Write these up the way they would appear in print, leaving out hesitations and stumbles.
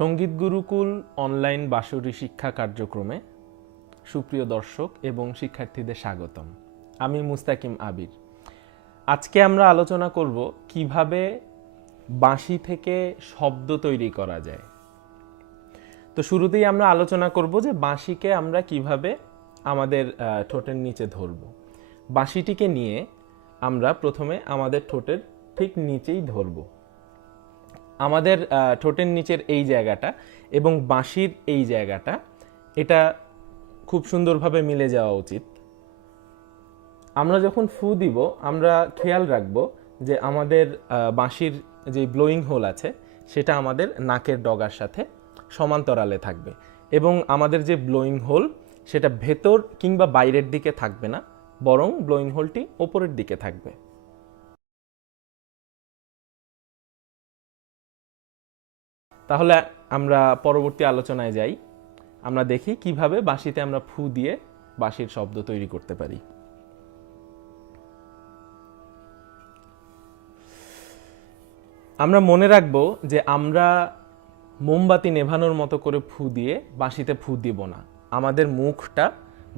সঙ্গীত গুরুকুল অনলাইন বাঁশরি শিক্ষা কার্যক্রমে সুপ্রিয় দর্শক এবং শিক্ষার্থীদের স্বাগতম। আমি মুস্তাকিম আবির। আজকে আমরা আলোচনা করব কিভাবে বাঁশি থেকে শব্দ তৈরি করা যায়। তো শুরুতেই আমরা আলোচনা করব যে বাঁশিকে আমরা কিভাবে আমাদের ঠোঁটের নিচে ধরব। বাঁশিটিকে নিয়ে আমরা প্রথমে আমাদের ঠোঁটের ঠিক নিচেই ধরব। আমাদের ঠোঁটের নিচের এই জায়গাটা এবং বাঁশির এই জায়গাটা এটা খুব সুন্দরভাবে মিলে যাওয়া উচিত। আমরা যখন ফু দিব আমরা খেয়াল রাখব যে আমাদের বাঁশির যে ব্লোয়িং হোল আছে সেটা আমাদের নাকের ডগার সাথে সমান্তরালে থাকবে এবং আমাদের যে ব্লোয়িং হোল সেটা ভেতর কিংবা বাইরের দিকে থাকবে না, বরং ব্লোয়িং হোলটি ওপরের দিকে থাকবে। তাহলে আমরা পরবর্তী আলোচনায় যাই। আমরা দেখি কিভাবে বাঁশিতে আমরা ফু দিয়ে বাঁশির শব্দ তৈরি করতে পারি। আমরা মনে রাখব যে আমরা মোমবাতি নেভানোর মতো করে ফু দিয়ে বাঁশিতে ফু দিব না। আমাদের মুখটা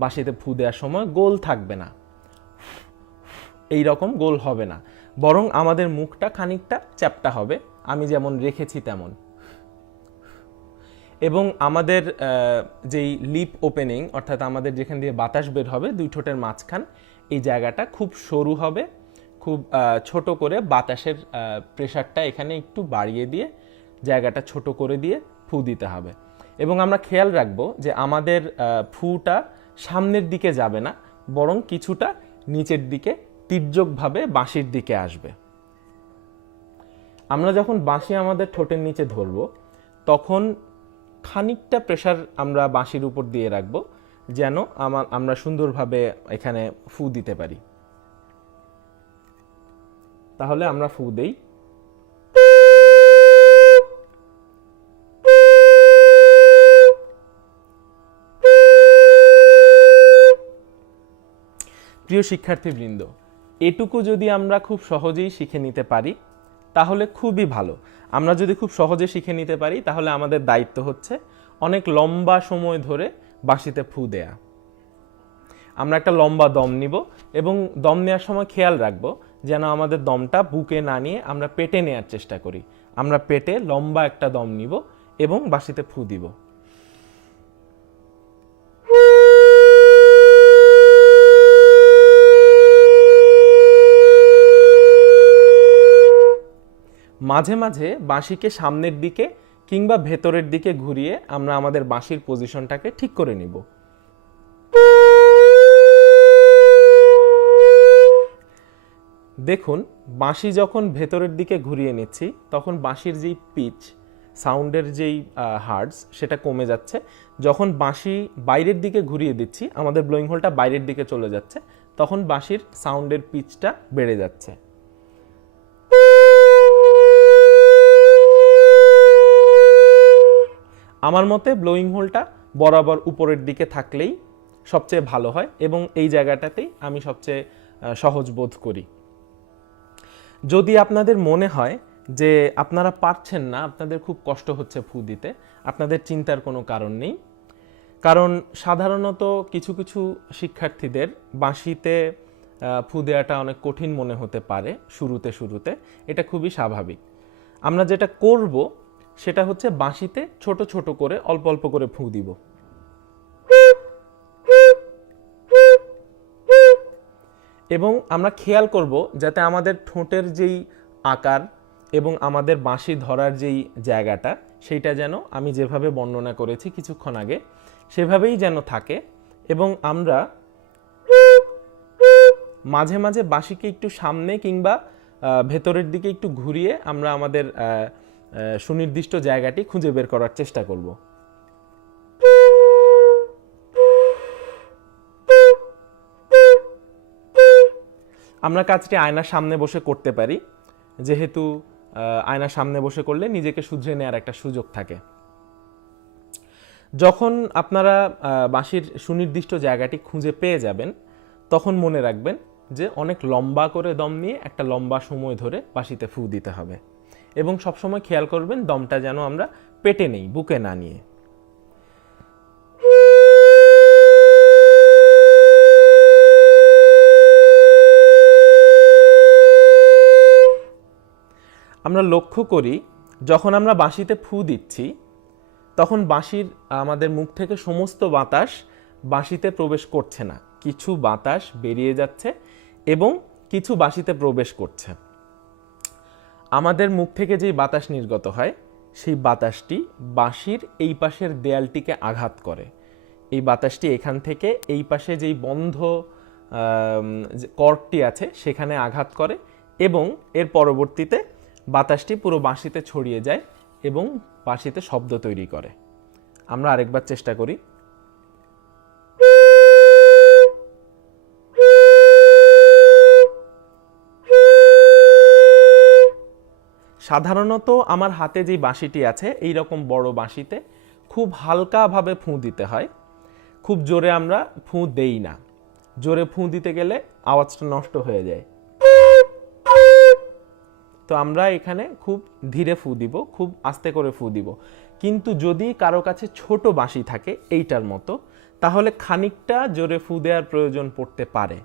বাঁশিতে ফু দেওয়ার সময় গোল থাকবে না, এই রকম গোল হবে না, বরং আমাদের মুখটা খানিকটা চ্যাপ্টা হবে, আমি যেমন রেখেছি তেমন। এবং আমাদের যেই লিপ ওপেনিং অর্থাৎ আমাদের যেখান দিয়ে বাতাস বের হবে দুই ঠোঁটের মাঝখান, এই জায়গাটা খুব সরু হবে, খুব ছোট করে বাতাসের প্রেশারটা এখানে একটু বাড়িয়ে দিয়ে জায়গাটা ছোট করে দিয়ে ফু দিতে হবে। এবং আমরা খেয়াল রাখবো যে আমাদের ফুটা সামনের দিকে যাবে না, বরং কিছুটা নিচের দিকে তির্যকভাবে বাঁশির দিকে আসবে। আমরা যখন বাঁশি আমাদের ঠোঁটের নিচে ধরবো তখন খানিকটা প্রেশার আমরা বাঁশির উপর দিয়ে রাখবো যেন আমরা সুন্দরভাবে এখানে ফু দিতে পারি। তাহলে আমরা ফু দেই। প্রিয় শিক্ষার্থীবৃন্দ, এটুকু যদি আমরা খুব সহজেই শিখে নিতে পারি তাহলে খুবই ভালো। আমরা যদি খুব সহজে শিখে নিতে পারি তাহলে আমাদের দায়িত্ব হচ্ছে অনেক লম্বা সময় ধরে বাঁশিতে ফু দেয়া। আমরা একটা লম্বা দম নিব এবং দম নেওয়ার সময় খেয়াল রাখবো যেন আমাদের দমটা বুকে না নিয়ে আমরা পেটে নেওয়ার চেষ্টা করি। আমরা পেটে লম্বা একটা দম নিব এবং বাঁশিতে ফু দিব। মাঝে মাঝে বাঁশিকে সামনের দিকে কিংবা ভেতরের দিকে ঘুরিয়ে আমরা আমাদের বাঁশির পজিশনটাকে ঠিক করে নিব। দেখুন, বাঁশি যখন ভেতরের দিকে ঘুরিয়ে নিচ্ছি তখন বাঁশির যেই পিচ, সাউন্ডের যেই হার্টস সেটা কমে যাচ্ছে। যখন বাঁশি বাইরের দিকে ঘুরিয়ে দিচ্ছি, আমাদের ব্লোয়িং হোলটা বাইরের দিকে চলে যাচ্ছে, তখন বাঁশির সাউন্ডের পিচটা বেড়ে যাচ্ছে। আমার মতে ব্লোয়িং হোলটা বরাবর উপরের দিকে থাকলেই সবচেয়ে ভালো হয় এবং এই জায়গাটাতেই আমি সবচেয়ে সহজ বোধ করি। যদি আপনাদের মনে হয় যে আপনারা পারছেন না, আপনাদের খুব কষ্ট হচ্ছে ফু দিতে, আপনাদের চিন্তার কোনো কারণ নেই। কারণ সাধারণত কিছু কিছু শিক্ষার্থীদের বাঁশিতে ফু দেওয়াটা অনেক কঠিন মনে হতে পারে শুরুতে। এটা খুবই স্বাভাবিক। আমরা যেটা করব সেটা হচ্ছে বাঁশিতে ছোট ছোট করে অল্প অল্প করে ফু দিব। এবং আমরা খেয়াল করব যাতে আমাদের ঠোঁটের যেই আকার এবং আমাদের বাঁশি ধরার যেই জায়গাটা সেইটা যেন আমি যেভাবে বর্ণনা করেছি কিছুক্ষণ আগে সেভাবেই যেন থাকে। এবং আমরা মাঝে মাঝে বাঁশিকে একটু সামনে কিংবা ভেতরের দিকে একটু ঘুরিয়ে আমরা আমাদের সুনির্দিষ্ট জায়গাটি খুঁজে বের করার চেষ্টা করব। আমরা কাজটি আয়নার সামনে বসে করতে পারি, যেহেতু আয়নার সামনে বসে করলে নিজেকে শুধরে নেওয়ার একটা সুযোগ থাকে। যখন আপনারা বাঁশির সুনির্দিষ্ট জায়গাটি খুঁজে পেয়ে যাবেন তখন মনে রাখবেন যে অনেক লম্বা করে দম নিয়ে একটা লম্বা সময় ধরে বাঁশিতে ফু দিতে হবে এবং সবসময় খেয়াল করবেন দমটা যেন আমরা পেটে নেই, বুকে না নিয়ে। আমরা লক্ষ্য করি যখন আমরা বাঁশিতে ফু দিচ্ছি তখন বাঁশির আমাদের মুখ থেকে সমস্ত বাতাস বাঁশিতে প্রবেশ করছে না, কিছু বাতাস বেরিয়ে যাচ্ছে এবং কিছু বাঁশিতে প্রবেশ করছে। আমাদের মুখ থেকে যেই বাতাস নির্গত হয় সেই বাতাসটি বাঁশির এই পাশের দেয়ালটিকে আঘাত করে। এই বাতাসটি এখান থেকে এই পাশে যেই বন্ধ কর্ডটি আছে সেখানে আঘাত করে এবং এর পরবর্তীতে বাতাসটি পুরো বাঁশিতে ছড়িয়ে যায় এবং বাঁশিতে শব্দ তৈরি করে। আমরা আরেকবার চেষ্টা করি। সাধারণত আমার হাতে যে বাঁশিটি আছে এই রকম বড় বাঁশিতে খুব হালকাভাবে ফুঁ দিতে হয়, খুব জোরে আমরা ফুঁ দেই না। জোরে ফুঁ দিতে গেলে আওয়াজটা নষ্ট হয়ে যায়। তো আমরা এখানে খুব ধীরে ফু দিব, খুব আস্তে করে ফু দিব। কিন্তু যদি কারো কাছে ছোট বাঁশি থাকে এইটার মতো, তাহলে খানিকটা জোরে ফু দেওয়ার প্রয়োজন পড়তে পারে।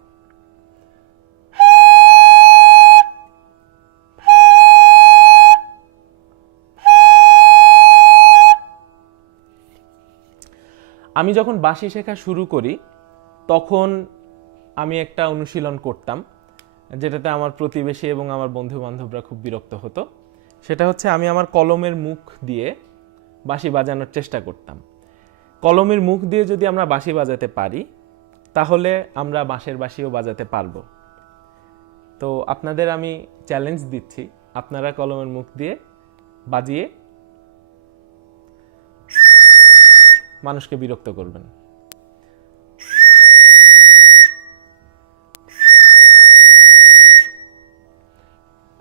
আমি যখন বাঁশি শেখা শুরু করি তখন আমি একটা অনুশীলন করতাম যেটাতে আমার প্রতিবেশী এবং আমার বন্ধু বান্ধবরা খুব বিরক্ত হতো। সেটা হচ্ছে আমি আমার কলমের মুখ দিয়ে বাঁশি বাজানোর চেষ্টা করতাম। কলমের মুখ দিয়ে যদি আমরা বাঁশি বাজাতে পারি তাহলে আমরা বাঁশের বাঁশিও বাজাতে পারবো। তো আপনাদের আমি চ্যালেঞ্জ দিচ্ছি, আপনারা কলমের মুখ দিয়ে বাজিয়ে মানুষকে বিরক্ত করবেন।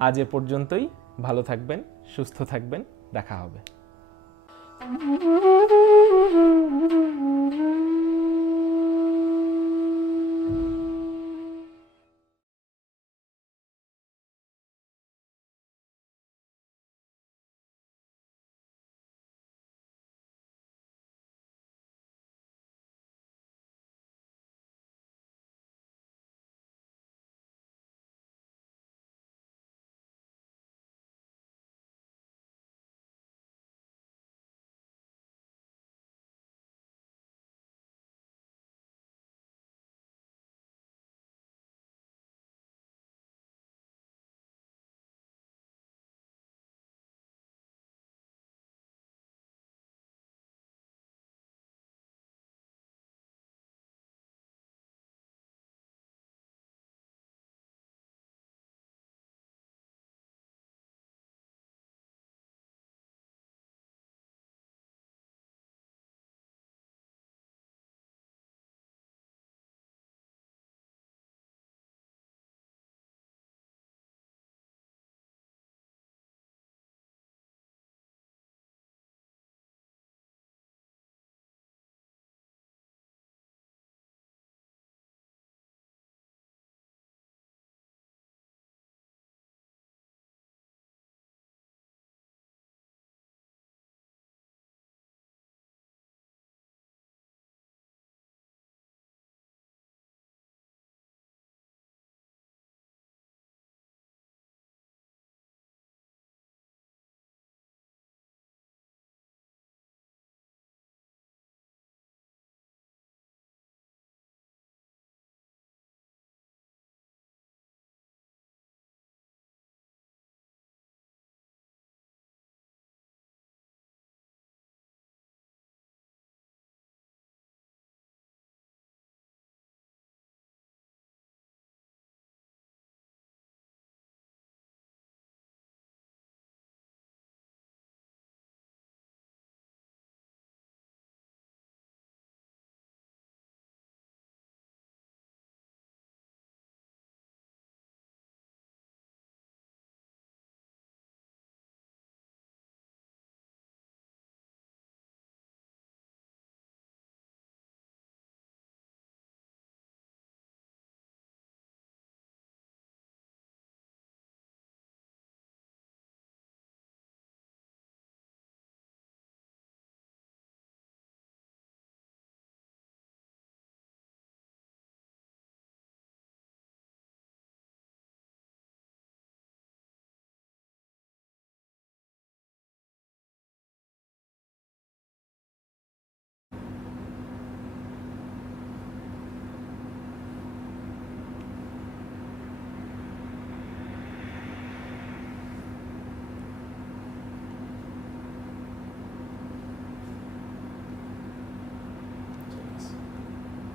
আজ এ পর্যন্তই। ভালো থাকবেন, সুস্থ থাকবেন, দেখা হবে।